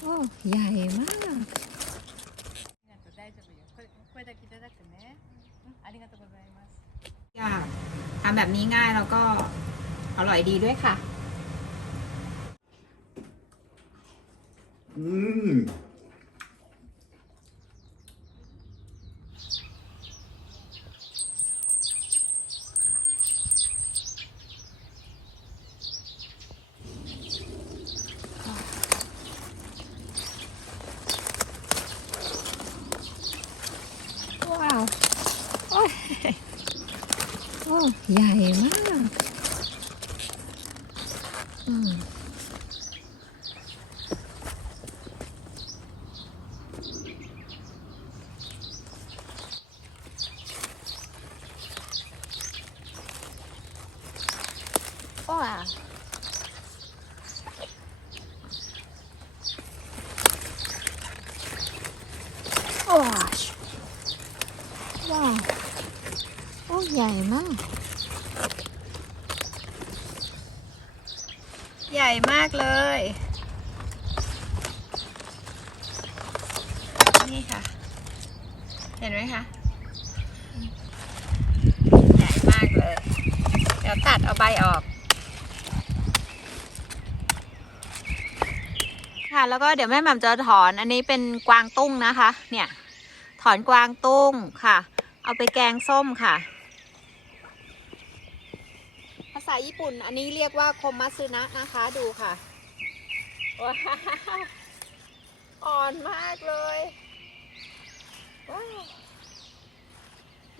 โอ้ใหญ่มากทำแบบนี้ง่ายแล้วก็อร่อยดีด้วยค่ะ ใหญ่มากว้าวว้าว โอ้ใหญ่มาก ให ญ่มากเลย นี่ค่ะ เห็นไหมคะ ใหญ่มากเลย เดี๋ยวตัดเอาใบออก ค่ะ แล้วก็เดี๋ยวแม่หม่มจะถอนอันนี้เป็นกวางตุ้งนะคะ เนี่ย ถอนกวางตุ้งค่ะ เอาไปแกงส้มค่ะ ษาญี่ปุ่น อันนี้เรียกว่าคมัตสึนะนะคะดูค่ะว้าวอ่อนมากเลยว้าว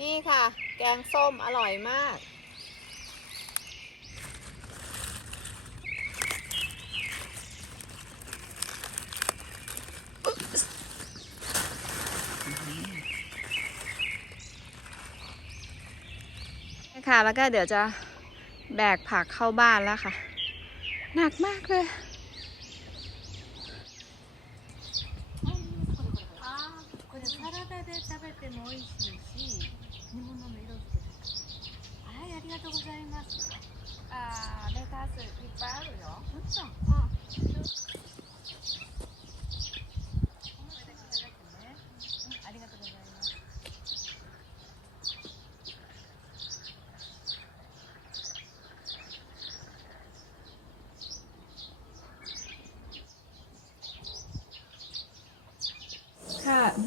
นี่ค่ะ แกงส้มอร่อยมาก ค่ะแล้วก็เดี๋ยวจะ แบกผักเข้าบ้านแล้วค่ะ หนักมากเลย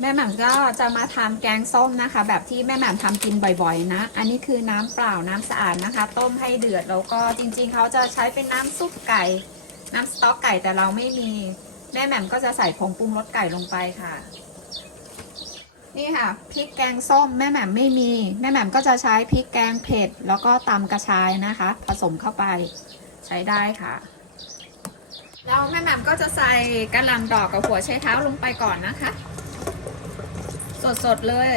ม่แหม่มก็จะมาทำแกงส้มนะคะ แบบที่แม่แหม่มทำกินบ่อยๆ นะ อันนี้คือน้ำเปล่าน้ำสะอาดนะคะ ต้มให้เดือดแล้วก็จริงๆ เขาจะใช้เป็นน้ำซุปไก่ น้ำสต๊อกไก่แต่เราไม่มี แม่แหม่มก็จะใส่ผงปรุงรสไก่ลงไปค่ะ นี่ค่ะพริกแกงส้มแม่แหม่มไม่มี แม่แหม่มก็จะใช้พริกแกงเผ็ดแล้วก็ตำกระชายนะคะ ผสมเข้าไปใช้ได้ค่ะแล้วแม่แหม่มก็จะใส่กระหล่ำดอกกับหัวไชเท้าลงไปก่อนนะคะ สดๆเลย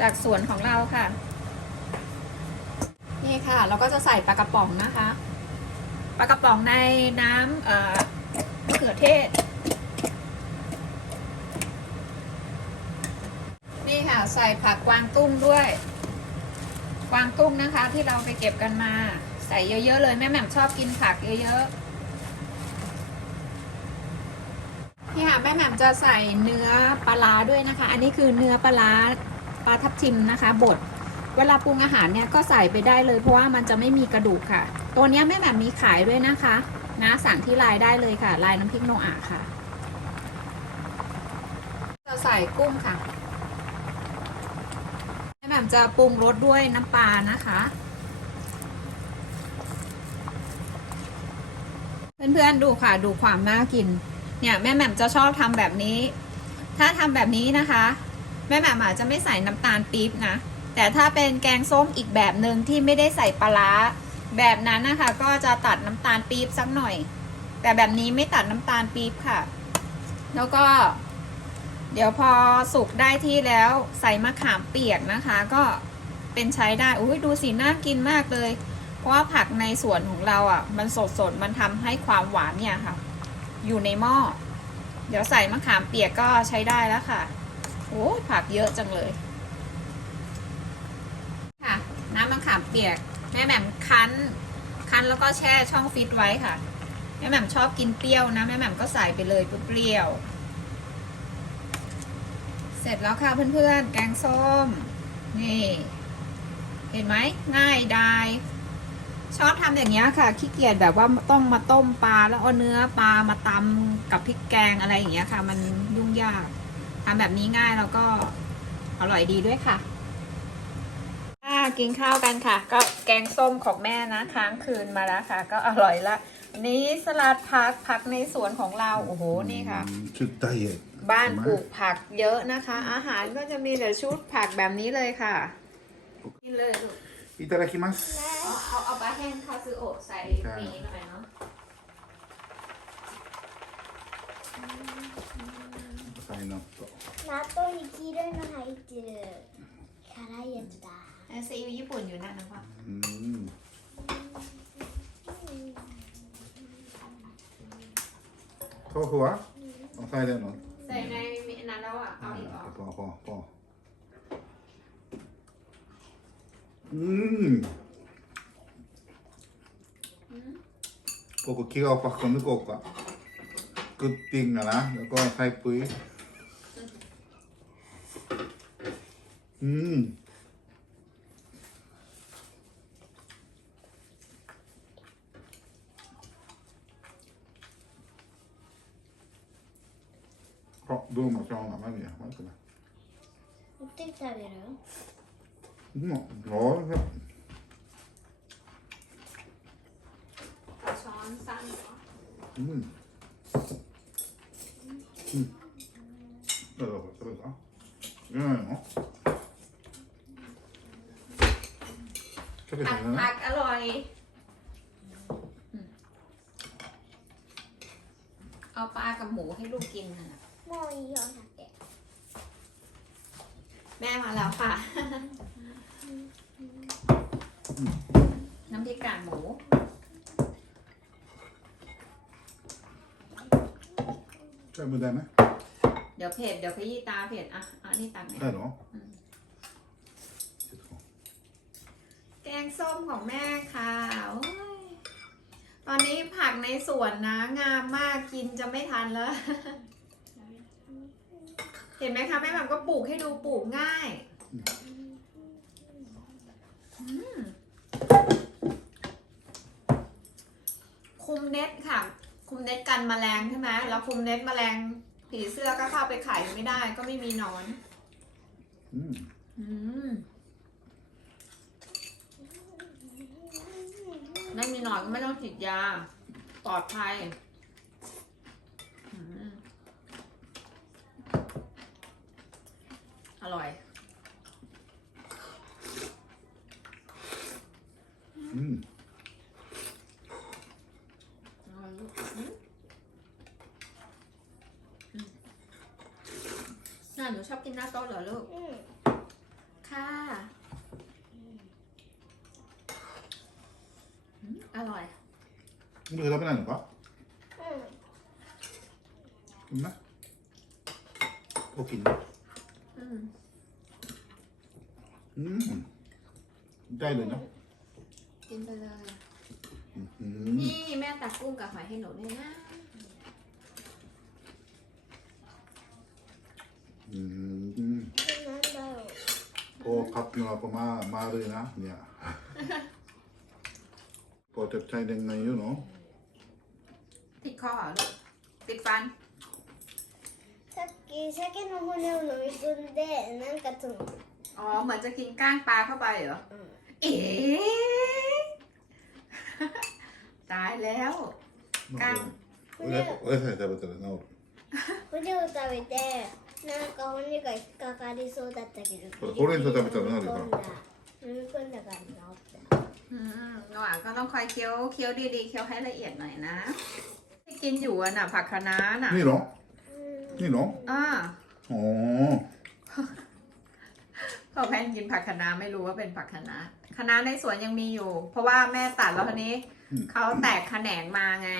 จากสวนของเราค่ะ นี่ค่ะ เราก็จะใส่ปลากระป๋องนะคะปลากระป๋องในน้ำเอ่อมะเขือเทศ นี่ค่ะ ใส่ผักกวางตุ้งด้วย กวางตุ้งนะคะ ที่เราไปเก็บกันมา ใส่เยอะๆเลยแม่แหม่มชอบกินผักเยอะๆ นี่ค่ะ แม่แหม่มจะใส่เนื้อปลาด้วยนะคะ อันนี้คือเนื้อปลาปลาทับทิมนะคะบดเวลาปรุงอาหารเนี่ยก็ใส่ไปได้เลย เพราะว่ามันจะไม่มีกระดูกค่ะ ตัวนี้แม่แหม่มมีขายด้วยนะคะ นะสั่งที่ไลน์ได้เลยค่ะไลน์น้ำพริกโนอาค่ะ จะใส่กุ้งค่ะแม่แหม่มจะปรุงรสด้วยน้ำปลานะคะเพื่อนๆดูค่ะดูความน่ากิน เนี่ยแม่แหม่มจะชอบทำแบบนี้ ถ้าทำแบบนี้นะคะ แม่แหม่มอาจจะไม่ใส่น้ำตาลปี๊บนะ แต่ถ้าเป็นแกงส้มอีกแบบหนึ่งที่ไม่ได้ใส่ปลาร้าแบบนั้นนะคะ ก็จะตัดน้ำตาลปี๊บสักหน่อย แต่แบบนี้ไม่ตัดน้ำตาลปี๊บค่ะ แล้วก็ เดี๋ยวพอสุกได้ที่แล้วใส่มะขามเปียกนะคะ ก็เป็นใช้ได้อุ้ยดูสิน่ากินมากเลย เพราะว่าผักในสวนของเราอะ มันสดสดมันทำให้ความหวานเนี่ยค่ะ อยู่ในหม้อ เดี๋ยวใส่มะขามเปียกก็ใช้ได้แล้วค่ะ โอ้ผักเยอะจังเลย ค่ะ น้ำมะขามเปียก แม่แหม่มคั้น คั้นแล้วก็แช่ช่องฟิตไว้ค่ะ แม่แหม่มชอบกินเปรี้ยวนะ แม่แหม่มก็ใส่ไปเลยเปรี้ยว เสร็จแล้วค่ะเพื่อนๆ แกงส้ม นี่ เห็นไหมง่ายดาย ชอบทำอย่างเงี้ยค่ะขี้เกียจแบบว่าต้องมาต้มปลาแล้วเอาเนื้อปลามาตำกับพริกแกงอะไรอย่างเงี้ยค่ะ มันยุ่งยากทำแบบนี้ง่ายแล้วก็อร่อยดีด้วยค่ะอ่ากินข้าวกันค่ะ ก็แกงส้มของแม่นะค้างคืนมาแล้วค่ะ ก็อร่อยละอันนี้สลัดผักผักในสวนของเราโอ้โหนี่ค่ะชุดไดเอทบ้านใช่ไหมปลูกผักเยอะนะคะ อาหารก็จะมีแต่ชุดผักแบบนี้เลยค่ะกินเลยลูก いただきます เอาเอาเอาปลาแห้งคาซึโอะใส่นี้หน่อยเนาะ パイナップル納豆に黄色いの入ってる辛いやつだ เอ้ยซีอิ๊วญี่ปุ่นอยู่นะนะพ่อ うん豆腐は押さえるの ใส่ในนั้นแล้วอ่ะ เอาอีกเหรอ ポンポンポン うん。ここ気がパッコ抜こうか。ッティンかな。このタイプうん。あどうもしょうがないや？待ってな。お手食べる あげるうん、おいしい。 ช้อนสั้นเหรอ うん。うん。どうぞ、食べるか。いないの。かけて ผัก るね ผั。กอร่อยอืมเอาปลากับหมูให้ลูกกินนะ もういいよだって แม่มาแล้วค่ะ น้ำพริกกากหมู ช่วยมือได้ไหมเดี๋ยวเผ็ดเดี๋ยวขยี้ตาเผ็ดอะอันนี้ตังค์ได้หรอแกงส้มของแม่ค่ะอตอนนี้ผักในสวนนะงามมากกินจะไม่ทันแล้ว เห็นไหมคะแม่แบบก็ปลูกให้ดูปลูกง่ายอืม คุมเน็ตค่ะ คุมเน็ตกันมแมลงใช่ไหมแล้วคุมเน็ตมแมลงผีเสื้อก็เข้าไปไข่ไม่ได้ก็ไม่มีนอน อืมอมไม่มีนอนก็ไม่ต้องฉีดยา ปลอดภัยอร่อย หนูชอบกินหน้าโต๊ะเหรอลูกค่ะอืมอร่อยน거대답해라는 거 야? อืม 있 나? 여기 있 나? อืมไ 음. 이따 해야되ะ?กินไปเลย.นี่แม่ตักกุ้งกับหอยให้หนูด้วยนะ うん。なんだろうこうカップのはこうまあ丸いな。いや。こうやって茶いでんが言うの。 ติดคอเหรอลูกติดฟัน さっき鮭の骨を飲み込んでなんかその อ๋อ เหมือนจะกินก้างปลาเข้าไปเหรอ うん เอ๋ ตายแล้ว まガンあ、お野お野菜食べたら治る。骨を食べて なんか骨が引っかかりそうだったけどこれほうれん草食べたらなるから飲み込んだ飲み込んだから治った อืมระหว่างก็ต้องคอยเคี้ยวเคี้ยวดีๆเคี้ยวให้ละเอียดหน่อยนะ ที่กินอยู่อะน่ะ ผักคะน้าน่ะ いいのうんいいの อ่า おー พอแพนกินผักคะน้าไม่รู้ว่าเป็นผักคะน้าคะน้าในสวนยังมีอยู่ เพราะว่าแม่ตัดแล้วทีนี้ เขาแตกแขนงมาไง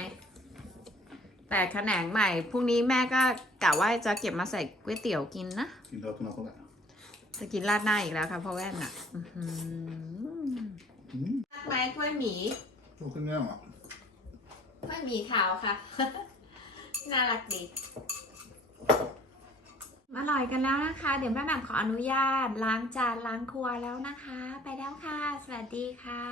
แต่ขนงใหม่พรุ่งนี้แม่ก็กะว่าจะเก็บมาใส่ก๋วยเตี๋ยวกินนะ กินราดหน้าเท่าไหร่จะกินราดหน้าอีกแล้วค่ะพ่อแว่นอะรักไหมถ้วยหมีถ้วยขึ้นแน่หรอถ้วยหมีขาวค่ะ น่ารักดี มาลอยกันแล้วนะคะ เดี๋ยวแม่แหม่ขออนุญาต ล้างจานล้างครัวแล้วนะคะ ไปแล้วค่ะ สวัสดีค่ะ